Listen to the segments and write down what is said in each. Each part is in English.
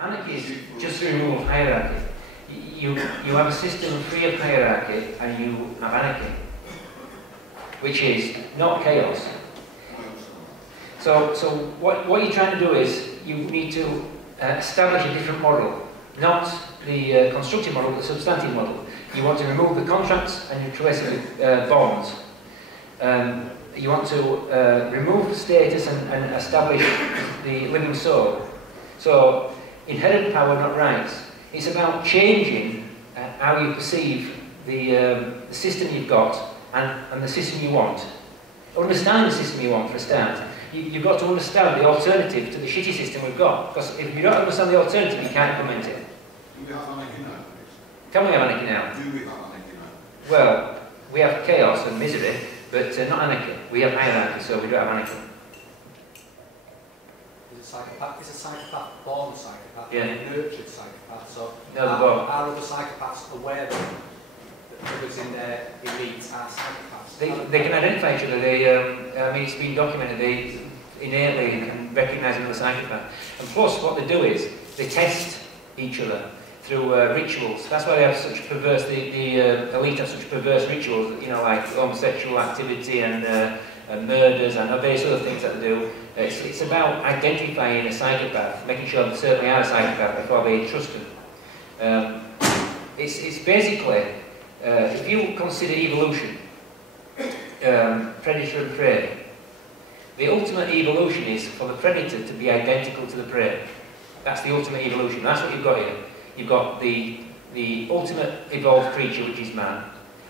Anarchy is just the removal of hierarchy. You have a system free of hierarchy and you have anarchy, which is not chaos. So what you're trying to do is you need to establish a different model, not the constructive model, but the substantive model. You want to remove the contracts and replace it with bonds. You want to remove status and establish the living soul. So, inherent power, not rights. It's about changing how you perceive the system you've got and the system you want. Understand the system you want, for a start. You've got to understand the alternative to the shitty system we've got. Because if you don't understand the alternative, you can't implement it. Do we have anarchy now, please? Can we have anarchy now? Do we have anarchy now? Well, we have chaos and misery, but not anarchy. We have hierarchy, so we don't have anarchy. Is a psychopath born psychopath? Yeah. A nurtured psychopath? So No, are other psychopaths aware that others in their elite are psychopaths? They can identify each other. I mean, it's been documented. They innately can recognise another psychopath. And plus, what they do is they test each other through rituals. That's why they have such perverse. The elite have such perverse rituals. You know, like homosexual activity and murders and various other things that they do. It's about identifying a psychopath, making sure they certainly are a psychopath before they trust them. It's basically, if you consider evolution, predator and prey, the ultimate evolution is for the predator to be identical to the prey. That's the ultimate evolution. That's what you've got here. You've got the ultimate evolved creature, which is man,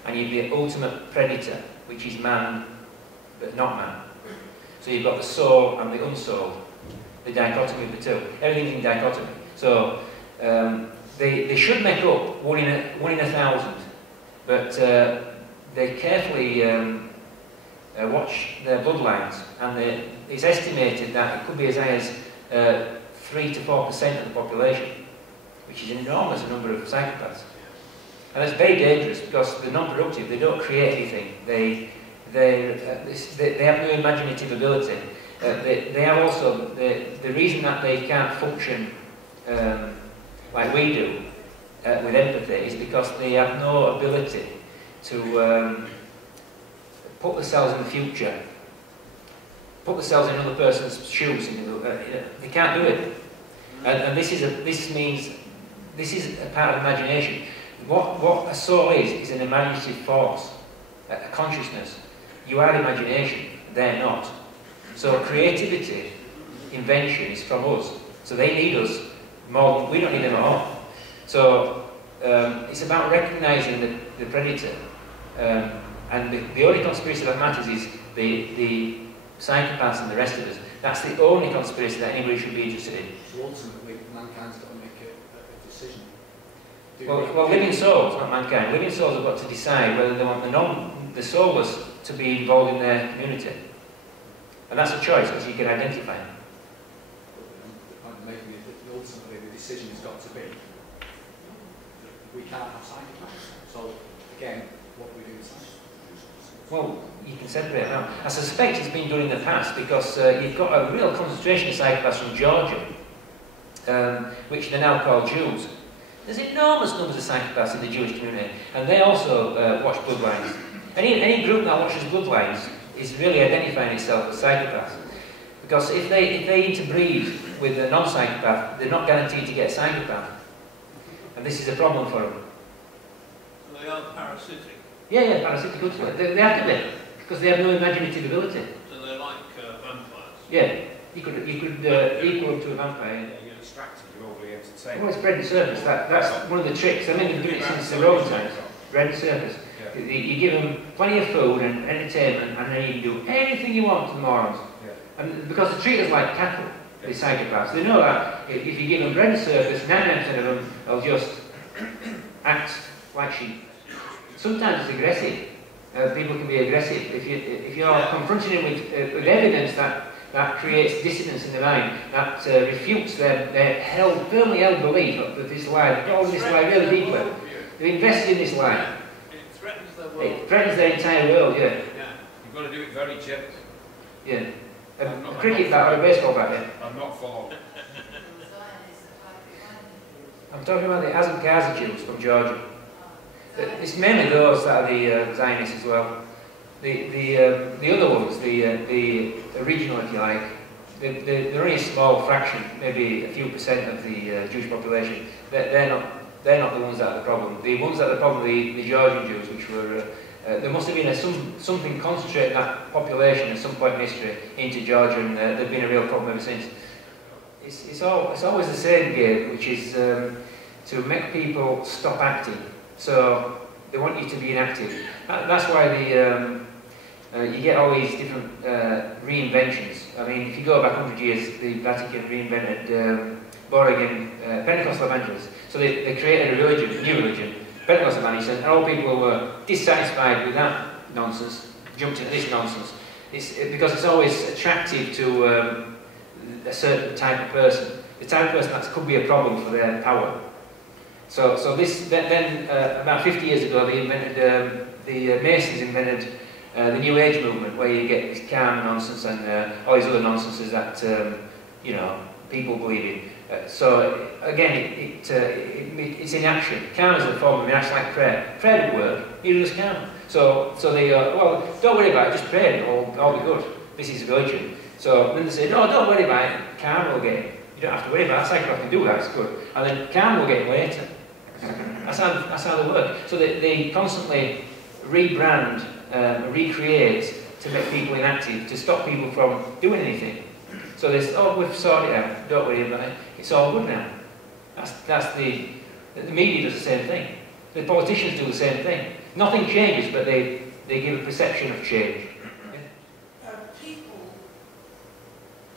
and you've the ultimate predator, which is man, but not man. So you've got the soul and the unsouled, the dichotomy of the two. Everything's in dichotomy. So they should make up one in a thousand, but they carefully watch their bloodlines, and it's estimated that it could be as high as 3 to 4% of the population, which is an enormous number of psychopaths. And it's very dangerous because they're non-productive. They don't create anything. They have no imaginative ability. They have also the reason that they can't function like we do with empathy is because they have no ability to put themselves in the future, put themselves in another person's shoes. They can't do it, and this is a part of imagination. What a soul is an imaginative force, a consciousness. You are imagination, they're not. So creativity, invention is from us. So they need us more than we don't need them at all. So it's about recognising the predator. And the only conspiracy that matters is the psychopaths and the rest of us. That's the only conspiracy that anybody should be interested in. So ultimately, mankind's got to make a decision. Well, living souls, not mankind. Living souls have got to decide whether they want the soulless to be involved in their community. And that's a choice, because you can identify them. The point I'm making is that ultimately the decision has got to be we can't have psychopaths. So again, what do we do with psychopaths? Well, you can separate now. I suspect it's been done in the past because you've got a real concentration of psychopaths from Georgia, which they're now called Jews. There's enormous numbers of psychopaths in the Jewish community, and they also watch bloodlines. Any group that watches bloodlines is really identifying itself as psychopaths. Because if they interbreed with a non-psychopath, they're not guaranteed to get a psychopath. And this is a problem for them. So they are parasitic? Yeah, parasitic ultimately. They have to be, because they have no imaginative ability. So they're like vampires? Yeah, you could equal them to a vampire. Yeah, you're distracted, you're overly entertained. Well, it's bread and circus. That's one of the tricks. I mean, they've done it since the Roman times. Bread and circus. Yeah. You give them plenty of food and entertainment, and then you can do anything you want to the morons. Yeah. And because they treat us like cattle, the psychopaths, they know that if you give them bread and circus, 99% of them will just act like sheep. Sometimes it's aggressive. People can be aggressive. If you're confronting them with evidence that creates dissonance in the mind, that refutes their firmly held belief that this lie, they've got this lie really deeply. They've invested in this lie. It threatens their world. It threatens their entire world, yeah. Yeah. You've got to do it very gently. Yeah. A cricket bat or a baseball bat, yeah. I'm not following. I'm talking about the Azakazi Jews from Georgia. It's mainly those that are the Zionists as well. The other ones, the original, if you like, they're only a small fraction, maybe a few percent of the Jewish population. They're not the ones that are the problem. The ones that are the problem are the Georgian Jews, which were there must have been something concentrated that population at some point in history into Georgia, and there's been a real problem ever since. It's always the same game, which is to make people stop acting. So they want you to be inactive. That's why you get all these different reinventions. I mean, if you go back 100 years, the Vatican reinvented born-again Pentecostal evangelists. So they created a religion, a new religion, Pentecostal evangelists, and all people who were dissatisfied with that nonsense jumped into this nonsense. Because it's always attractive to a certain type of person. The type of person that could be a problem for their power. So then about 50 years ago, they invented, the Masons invented the New Age movement, where you get this calm nonsense and all these other nonsenses that you know, people believe in. So again, it's in action. Calm is a form of inaction, like prayer. Prayer didn't work, neither does calm. So they go, well, don't worry about it, just pray, it'll all be good. This is religion. So then they say, no, don't worry about it, calm will get it. You don't have to worry about it, psychopath can do that, it's good. And then calm will get it later. That's how they work. So they constantly rebrand, recreate to make people inactive, to stop people from doing anything. So they say, oh, we've sorted it out, don't worry about it, it's all good now. That's the media does the same thing. The politicians do the same thing. Nothing changes, but they give a perception of change. People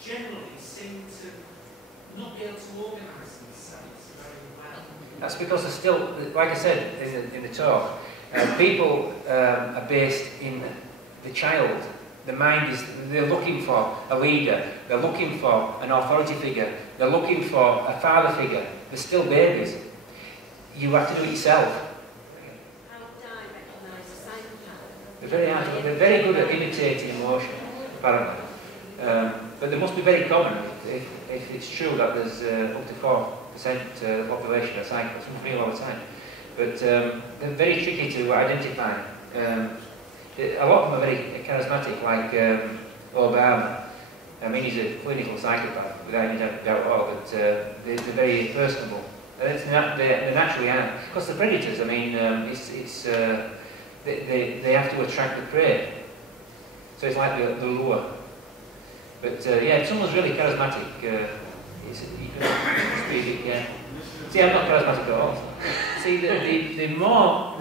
generally seem to not be able to organise themselves very well. That's because they're still, like I said in the talk, people are based in the child. The mind is, they're looking for a leader, they're looking for an authority figure, they're looking for a father figure. They're still babies. You have to do it yourself. They're very good at imitating emotion, apparently. But they must be very common if it's true that there's up to 4% of the population are psychopaths. We feel all the time. But they're very tricky to identify. A lot of them are very charismatic, like Obama. I mean, he's a clinical psychopath, without any doubt at all, but they're very personable. They naturally are. Because the predators, I mean, they have to attract the prey. So it's like the lure. But yeah, if someone's really charismatic, you can speak it, yeah. See, I'm not charismatic at all. See, the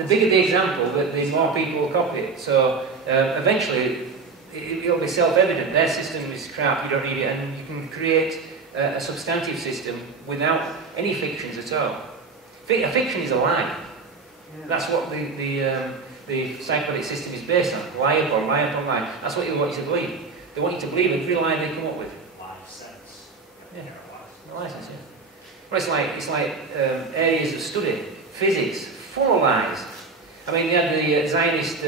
bigger the example, the more people will copy it. So eventually, it'll be self-evident. Their system is crap, you don't need it, and you can create a substantive system without any fictions at all. A fiction is a lie. That's what the psychotic system is based on. Lie upon lie. That's what they want you to believe. They want you to believe every lie they come up with. Life sense. Yeah, license, yeah. Well, it's like areas of study. Physics, full of lies. I mean, they had the Zionist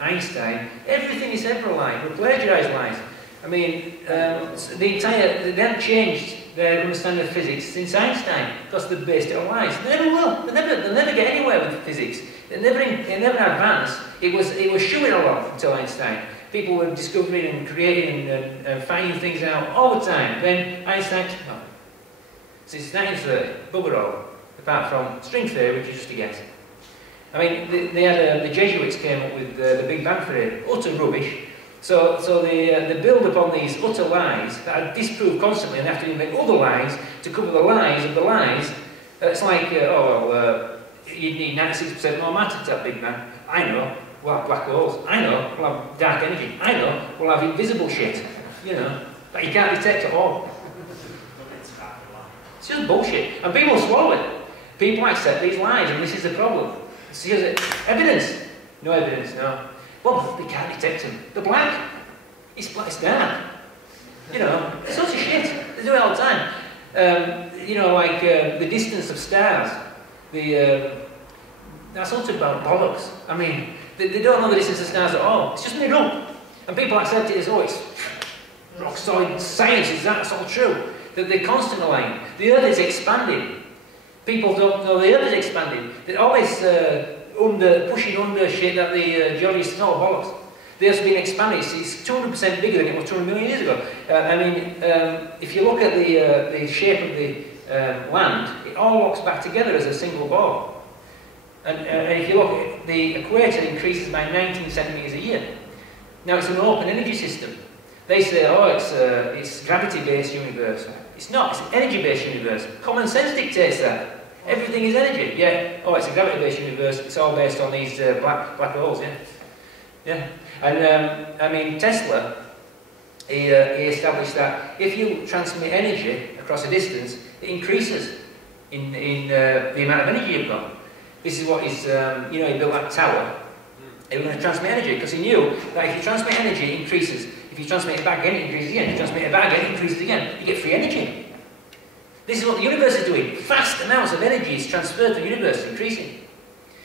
Einstein. Everything is ever a lie. They plagiarised lies. I mean, they haven't changed their understanding of physics since Einstein, because they based it on lies. They never will. They'll never get anywhere with physics. They never advance. It was shooing along until Einstein. People were discovering and creating and finding things out all the time. Then Einstein, no. Since 1930, bugger all. Apart from string theory, which is just a guess. I mean, they had the Jesuits came up with the Big Bang theory, utter rubbish. So they build upon these utter lies that are disproved constantly, and they have to invent other lies to cover the lies of the lies. It's like, you need 96% more matter to have Big Bang. I know, we'll have black holes. I know, we'll have dark energy. I know, we'll have invisible shit. You know, that you can't detect at all. It's just bullshit. And people swallow it. People accept these lies, and this is the problem. See, evidence? No evidence, no. Well, they can't detect them. They're black. It's dark. You know, it's such a shit. They do it all the time. You know, like the distance of stars. That's utter bollocks. I mean, they don't know the distance of stars at all. It's just made up. And people accept it as, oh, it's rock solid science. That's all true. They're constantly lying. The Earth is expanding. People don't know the Earth is expanding. All this pushing under shit that the geologists know, bollocks. The Earth's been expanding. It's 200% bigger than it was 200 million years ago. I mean, if you look at the shape of the land, it all locks back together as a single ball. And if you look, the equator increases by 19 centimetres a year. Now it's an open energy system. They say, oh, it's gravity-based universe. It's not. It's an energy-based universe. Common sense dictates that. Everything is energy. Yeah. Oh, it's a gravity-based universe. It's all based on these black holes. Yeah. Yeah. And I mean, Tesla, he established that if you transmit energy across a distance, it increases in the amount of energy you've got. This is what he's, you know, he built that tower. He was going to transmit energy because he knew that if you transmit energy, it increases. If you transmit it back again, it increases again. If you transmit it back again, it increases again. You get free energy. This is what the universe is doing. Vast amounts of energy is transferred to the universe, increasing.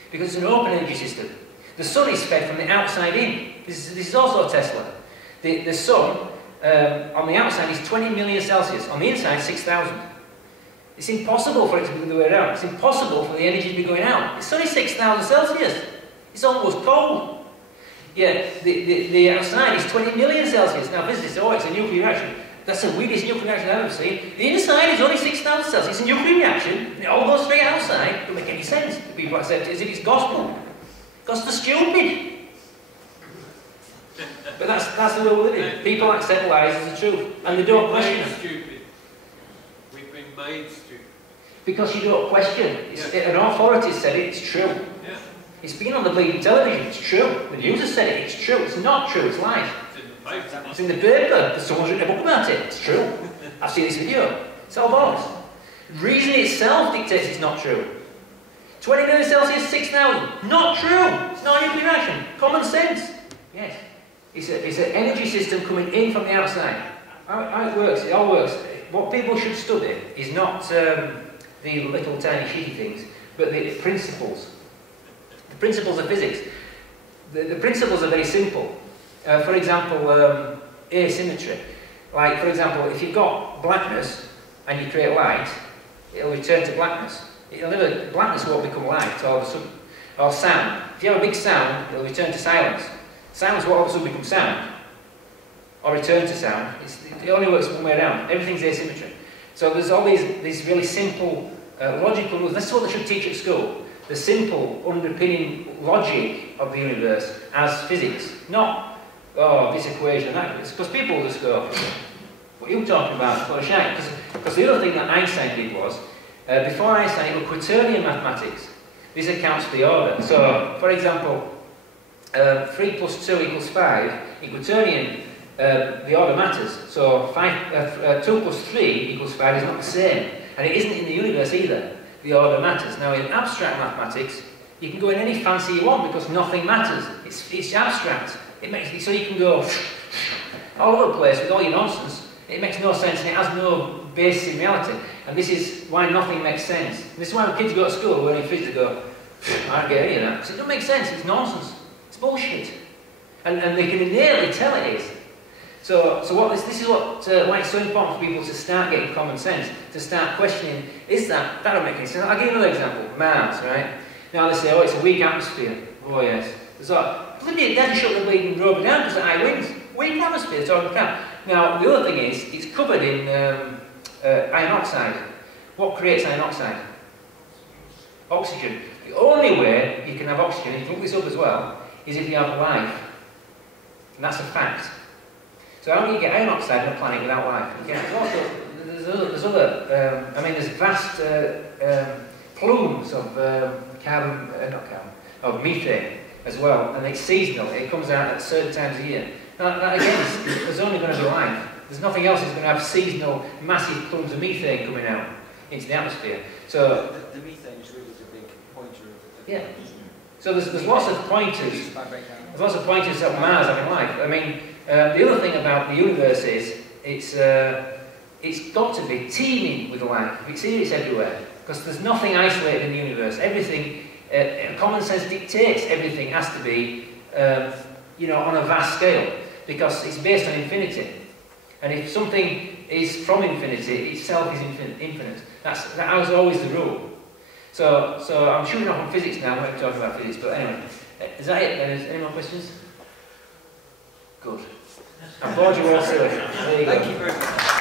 Because it's an open energy system. The sun is fed from the outside in. This is also Tesla. The sun, on the outside, is 20 million Celsius. On the inside, 6,000. It's impossible for it to be the other way around. It's impossible for the energy to be going out. It's only 6,000 Celsius. It's almost cold. Yeah, the outside is 20 million Celsius. Now, physicists say, oh, it's a nuclear reaction. That's the weirdest nuclear reaction I've ever seen. The inside is only 6,000 Celsius. It's a nuclear reaction. And it all goes straight outside. It doesn't make any sense. People accept it as if it's gospel. Because they're stupid. But that's the way we live in. People accept lies as the truth. And they don't question them. Stupid. We've been made stupid. Because you don't question. An authority said it, it's true. Yeah. It's been on the bleeding television, it's true. The news has said it, it's true. It's not true, it's lies. It's in the paper. Someone's written a book about it. It's true. I've seen this video. It's all bollocks. Reason itself dictates it's not true. 20 million Celsius, 6,000. Not true. It's not a nuclear reaction. Common sense. Yes. It's an energy system coming in from the outside. How it works, it all works. What people should study is not the little tiny shitty things, but the principles. The principles of physics. The principles are very simple. For example, asymmetry. Like, for example, if you've got blackness and you create light, it'll return to blackness. Blackness won't become light all of a sudden. Or sound. If you have a big sound, it'll return to silence. Silence will all of a sudden become sound. Or return to sound. It only works one way around. Everything's asymmetry. So there's all these really simple logical rules. That's what they should teach at school. The simple underpinning logic of the universe as physics. Not, oh, this equation and that. It's because people will just go, what are you talking about? What a shame. Because the other thing that Einstein did was, before Einstein, it was quaternion mathematics. This accounts for the order. So, for example, 3 plus 2 equals 5. In quaternion, the order matters. So 2 plus 3 equals 5 is not the same. And it isn't in the universe either. The order matters. Now, in abstract mathematics, you can go in any fancy you want because nothing matters. It's abstract. It makes so you can go all over the place with all your nonsense. It makes no sense and it has no basis in reality. And this is why nothing makes sense. And this is why when kids go to school learning physics, they go, I don't get any of that. Because it doesn't make sense. It's nonsense. It's bullshit. And they can innately tell it is. So this is why it's so important for people to start getting common sense, to start questioning, is that don't make any sense. I'll give you another example, Mars, right? Now they say, oh, it's a weak atmosphere. Oh yes. So, bloody dead shut the bleeding rubber down because the high winds. Weak atmosphere, it's all crap. Now, the other thing is, it's covered in iron oxide. What creates iron oxide? Oxygen. The only way you can have oxygen, you can look this up as well, is if you have life. And that's a fact. So how do you get iron oxide on a planet without life? There's other, I mean, there's vast plumes of of methane as well, and it's seasonal. It comes out at certain times of year. Now, that again, there's only going to be life. There's nothing else that's going to have seasonal, massive plumes of methane coming out into the atmosphere. So the methane is really the big pointer of yeah. So there's lots of pointers. There's lots of pointers of Mars having life. I mean, the other thing about the universe is it's got to be teeming with life. It's here, it's everywhere. Because there's nothing isolated in the universe. Everything, common sense dictates everything has to be, on a vast scale. Because it's based on infinity. And if something is from infinity, itself is infinite. That was always the rule. So I'm shooting off on physics now. We're talking about physics, but anyway, is that it? Then? Any more questions? Good. I've bored you all silly. There you go. Thank you very much.